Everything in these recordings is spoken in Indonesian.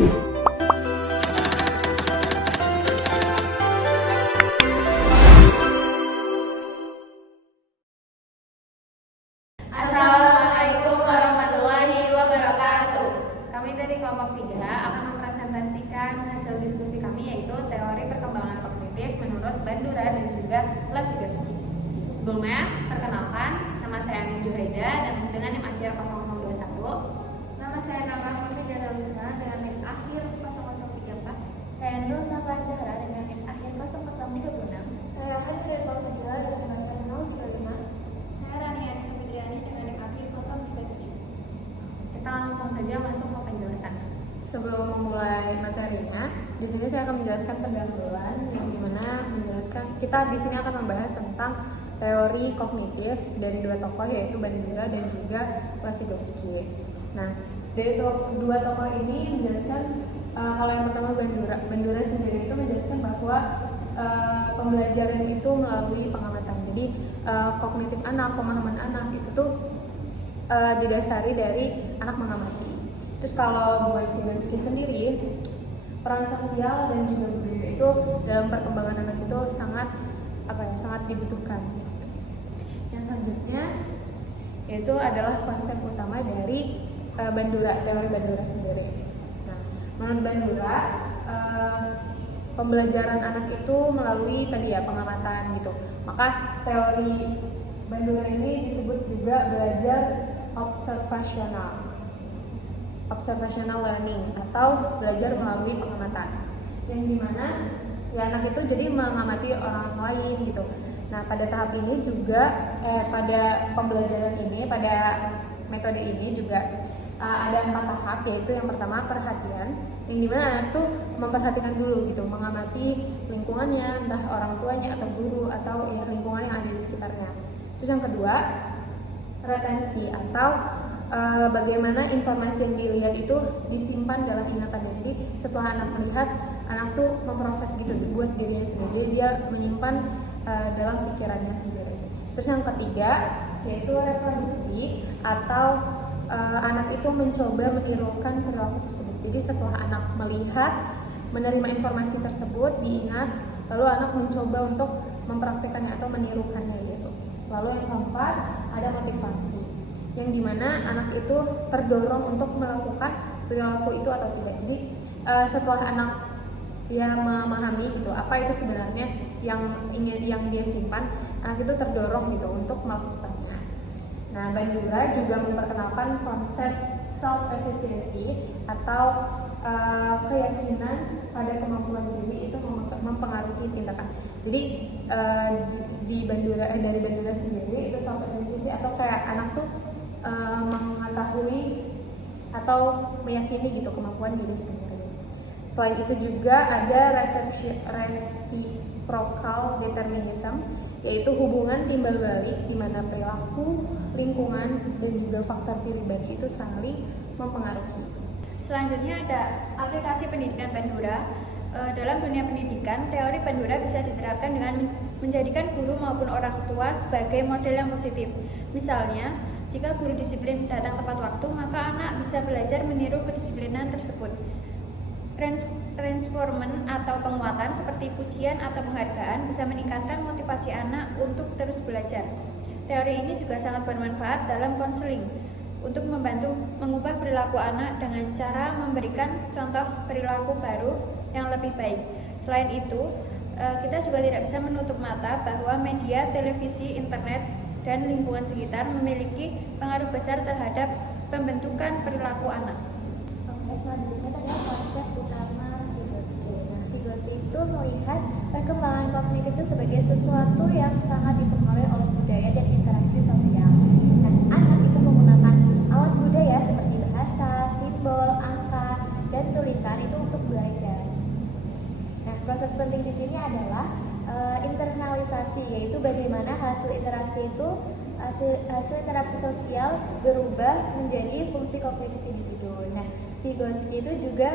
Assalamualaikum warahmatullahi wabarakatuh. Kami dari kelompok 3 akan mempresentasikan hasil diskusi kami, yaitu teori perkembangan kognitif menurut Bandura dan juga Vygotsky. Sebelumnya, perkenalkan, nama saya Anis Juhaida dan dengan NIM akhir 0021. Nama saya Naura Hamidana Rusna dengan NIM akhir 0034. Saya Nurul Safa Zahra dengan NIM akhir 0036. Saya Hadir Salsabila dengan NIM akhir 035. Saya Rania Safitriani dengan NIM akhir 037. Kita langsung saja masuk ke penjelasan. Sebelum memulai materinya, di sini saya akan menjelaskan pendahuluan yang dimana menjelaskan kita di sini akan membahas tentang teori kognitif dari dua tokoh, yaitu Bandura dan juga Vygotsky. Nah, dari dua tokoh ini menjelaskan kalau yang pertama Bandura sendiri itu menjelaskan bahwa pembelajaran itu melalui pengamatan. Jadi kognitif anak, pemahaman anak itu tuh didasari dari anak mengamati. Terus kalau buat Vygotsky sendiri, peran sosial dan juga budaya itu dalam perkembangan anak itu sangat dibutuhkan. Yang selanjutnya yaitu adalah konsep utama dari teori Bandura sendiri. Nah, menurut Bandura, pembelajaran anak itu melalui pengamatan gitu. Maka teori Bandura ini disebut juga belajar observational learning atau belajar melalui pengamatan. Yang dimana anak itu jadi mengamati orang lain gitu. Nah, pada tahap ini juga pada pembelajaran ini, pada metode ini juga ada 4 tahap, yaitu yang pertama perhatian, yang dimana anak tuh memperhatikan dulu gitu, mengamati lingkungannya, entah orang tuanya atau guru atau lingkungan yang ada di sekitarnya. Terus yang kedua, retensi atau bagaimana informasi yang dilihat itu disimpan dalam ingatannya. Jadi setelah anak melihat, anak tuh memproses gitu buat dirinya sendiri. Jadi dia menyimpan dalam pikirannya sendiri. Terus yang ketiga yaitu reproduksi atau anak itu mencoba menirukan perilaku tersebut. Jadi setelah anak melihat, menerima informasi tersebut, diingat, lalu anak mencoba untuk mempraktikkannya atau menirukannya gitu. Lalu yang keempat ada motivasi, yang dimana anak itu terdorong untuk melakukan perilaku itu atau tidak. Jadi setelah anak memahami gitu apa itu sebenarnya yang dia simpan, anak itu terdorong gitu untuk melakukannya. Nah, Bandura juga memperkenalkan konsep self-efficiency atau keyakinan pada kemampuan diri itu mempengaruhi tindakan. Jadi dari Bandura sendiri itu self-efficiency atau kayak anak tuh mengetahui atau meyakini gitu kemampuan diri sendiri. Selain itu juga ada reciprocal determinism, yaitu hubungan timbal balik di mana perilaku, lingkungan, dan juga faktor pribadi itu saling mempengaruhi. Selanjutnya ada aplikasi pendidikan Bandura. Dalam dunia pendidikan, teori Bandura bisa diterapkan dengan menjadikan guru maupun orang tua sebagai model yang positif. Misalnya, jika guru disiplin datang tepat waktu, maka anak bisa belajar meniru kedisiplinan tersebut. Reinforcement atau penguatan seperti pujian atau penghargaan bisa meningkatkan motivasi anak untuk terus belajar. Teori ini juga sangat bermanfaat dalam konseling untuk membantu mengubah perilaku anak dengan cara memberikan contoh perilaku baru yang lebih baik. Selain itu, kita juga tidak bisa menutup mata bahwa media, televisi, internet, dan lingkungan sekitar memiliki pengaruh besar terhadap pembentukan perilaku anak. Selanjutnya adalah konsep utama Vygotsky. Nah, Vygotsky itu melihat perkembangan kognitif itu sebagai sesuatu yang sangat dipengaruhi oleh budaya dan interaksi sosial. Nah, anak itu menggunakan alat budaya seperti bahasa, simbol, angka, dan tulisan itu untuk belajar. Nah, proses penting di sini adalah internalisasi, yaitu bagaimana hasil interaksi sosial berubah menjadi fungsi kognitif individu. Nah, Vygotsky itu juga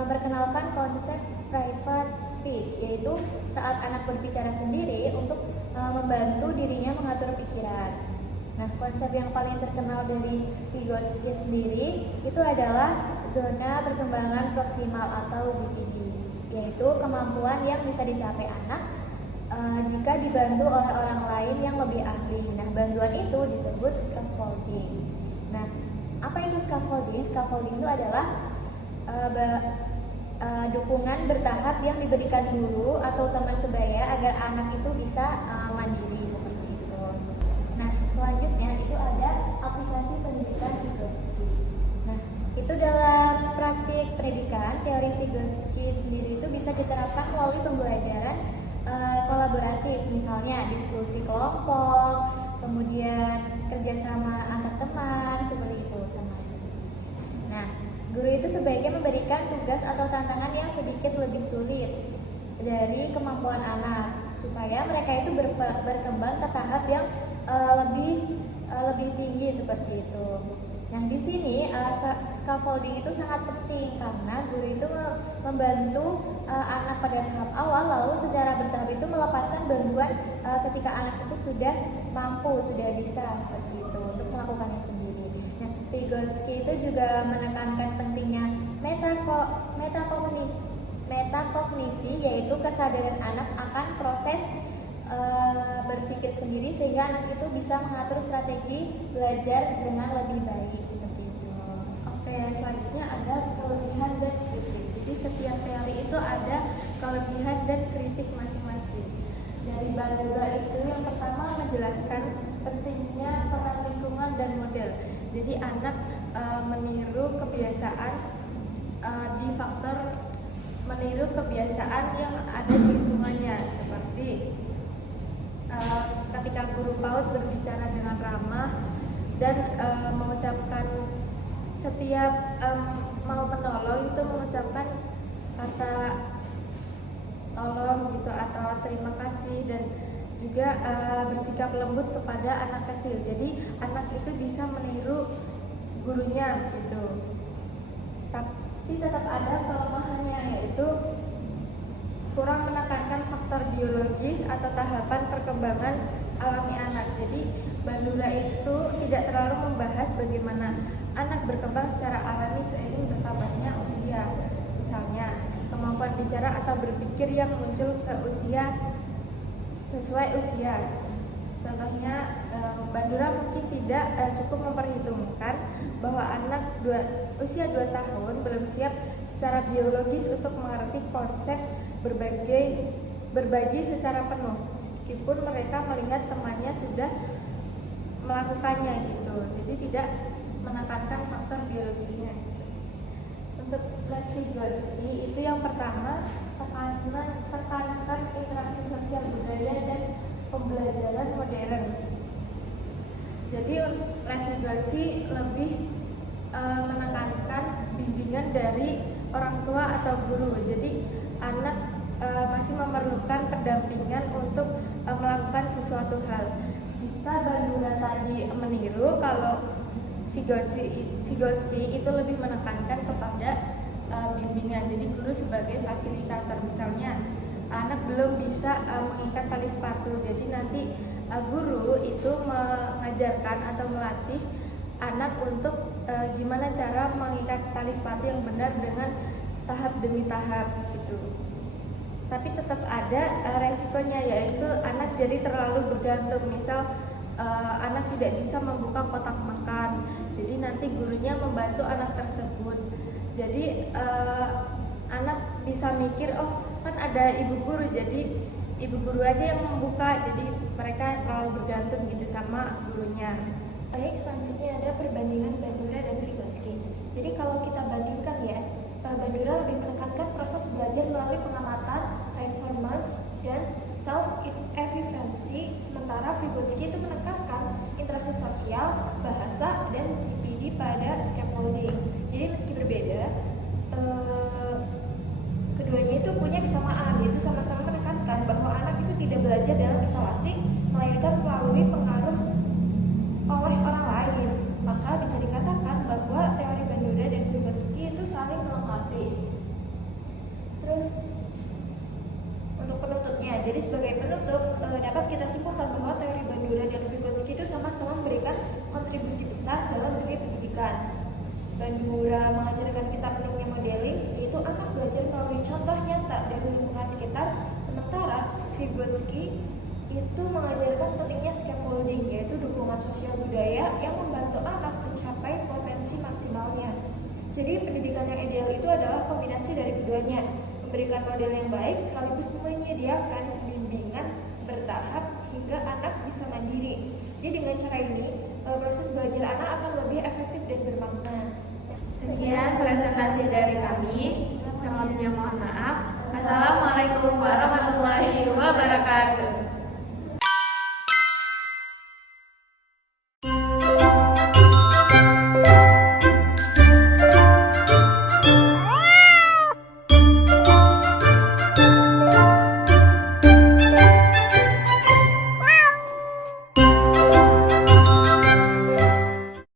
memperkenalkan konsep private speech, yaitu saat anak berbicara sendiri untuk membantu dirinya mengatur pikiran. Nah, konsep yang paling terkenal dari Vygotsky sendiri itu adalah zona perkembangan proksimal atau ZPD, yaitu kemampuan yang bisa dicapai anak jika dibantu oleh orang lain yang lebih ahli. Nah, bantuan itu disebut scaffolding. Nah, apa itu scaffolding? Scaffolding itu adalah dukungan bertahap yang diberikan guru atau teman sebaya agar anak itu bisa mandiri seperti itu. Nah, selanjutnya itu ada aplikasi pendidikan Vygotsky. Nah, itu dalam praktik pendidikan, teori Vygotsky sendiri itu bisa diterapkan melalui pembelajaran kolaboratif, misalnya diskusi kelompok, kemudian kerjasama antar teman, seperti itu sama aja sih. Nah, guru itu sebaiknya memberikan tugas atau tantangan yang sedikit lebih sulit dari kemampuan anak, supaya mereka itu berkembang ke tahap yang lebih tinggi seperti itu. Nah, di sini scaffolding itu sangat penting karena guru itu membantu anak pada tahap awal, lalu secara bertahap itu melepaskan bantuan ketika anak itu sudah mampu, sudah bisa seperti itu untuk melakukannya sendiri. Nah, Vygotsky itu juga menekankan pentingnya metakognisi, yaitu kesadaran anak akan proses berpikir sendiri sehingga anak itu bisa mengatur strategi belajar dengan lebih baik seperti itu. Oke, selanjutnya ada kelebihan dan kritik. Jadi setiap teori itu ada kelebihan dan kritik masing-masing. Dari Bandura itu yang pertama menjelaskan pentingnya peran lingkungan dan model. Jadi anak meniru kebiasaan yang ada di lingkungannya, seperti ketika guru PAUD berbicara dengan ramah dan mengucapkan setiap mau menolong itu mengucapkan kata tolong gitu atau terima kasih, dan juga bersikap lembut kepada anak kecil. Jadi anak itu bisa meniru gurunya gitu. Tapi tetap ada kelemahannya, yaitu kurang menekankan faktor biologis atau tahapan perkembangan alami anak. Jadi Bandura itu tidak terlalu membahas bagaimana anak berkembang secara alami seiring bertambahnya usia. Misalnya kemampuan bicara atau berpikir yang muncul sesuai usia. Contohnya Bandura mungkin tidak cukup memperhitungkan bahwa anak usia 2 tahun belum siap secara biologis untuk mengerti konsep berbagi secara penuh, meskipun mereka melihat temannya sudah melakukannya gitu. Jadi tidak menekankan faktor biologisnya. Untuk Vygotsky itu yang pertama, tekankan interaksi sosial budaya dan pembelajaran modern. Jadi Vygotsky lebih menekankan bimbingan dari orang tua atau guru. Jadi anak masih memerlukan pendampingan untuk melakukan sesuatu hal. Jika Bandura tadi meniru, kalau Vygotsky itu lebih menekankan kepada bimbingan. Jadi guru sebagai fasilitator. Misalnya anak belum bisa mengikat tali sepatu, jadi nanti guru itu mengajarkan atau melatih anak untuk gimana cara mengikat tali sepatu yang benar dengan tahap demi tahap gitu. Tapi tetap ada resikonya, yaitu anak jadi terlalu bergantung. Misal anak tidak bisa membuka kotak makan, jadi nanti gurunya membantu anak tersebut. Jadi anak bisa mikir, oh kan ada ibu guru, jadi ibu guru aja yang membuka. Jadi mereka terlalu bergantung gitu sama gurunya. Baik, selanjutnya ada perbandingan Bandura dan Vygotsky. Jadi kalau kita bandingkan ya, Bandura lebih menekankan proses belajar melalui pengamatan, performance, dan self-efficiency, sementara Vygotsky itu menekankan interaksi sosial, bahasa, dan CPD pada scaffolding. Jadi meski berbeda, keduanya itu punya kesamaan, yaitu sama-sama menekankan bahwa anak itu tidak belajar dalam isolasi, melainkan melalui pengaruh oleh orang lain. Maka bisa dikatakan bahwa teori Bandura dan Vygotsky itu saling melengkapi. Terus untuk penutupnya, jadi sebagai penutup dapat kita simpulkan bahwa teori Bandura dan Vygotsky itu sama-sama memberikan kontribusi besar dalam dunia pendidikan. Bandura mengajarkan kita penuhnya modeling, yaitu anak belajar melalui contoh nyata dari lingkungan sekitar. Sementara Vygotsky itu mengajarkan pentingnya scaffolding, yaitu dukungan sosial budaya yang membantu anak mencapai potensi maksimalnya. Jadi pendidikan yang ideal itu adalah kombinasi dari keduanya, memberikan model yang baik sekaligus menyediakan bimbingan bertahap hingga anak bisa mandiri. Jadi dengan cara ini, proses belajar anak akan lebih efektif dan bermakna. Sekian presentasi dari kami. Kurang lebihnya mohon maaf. Assalamualaikum warahmatullahi wabarakatuh.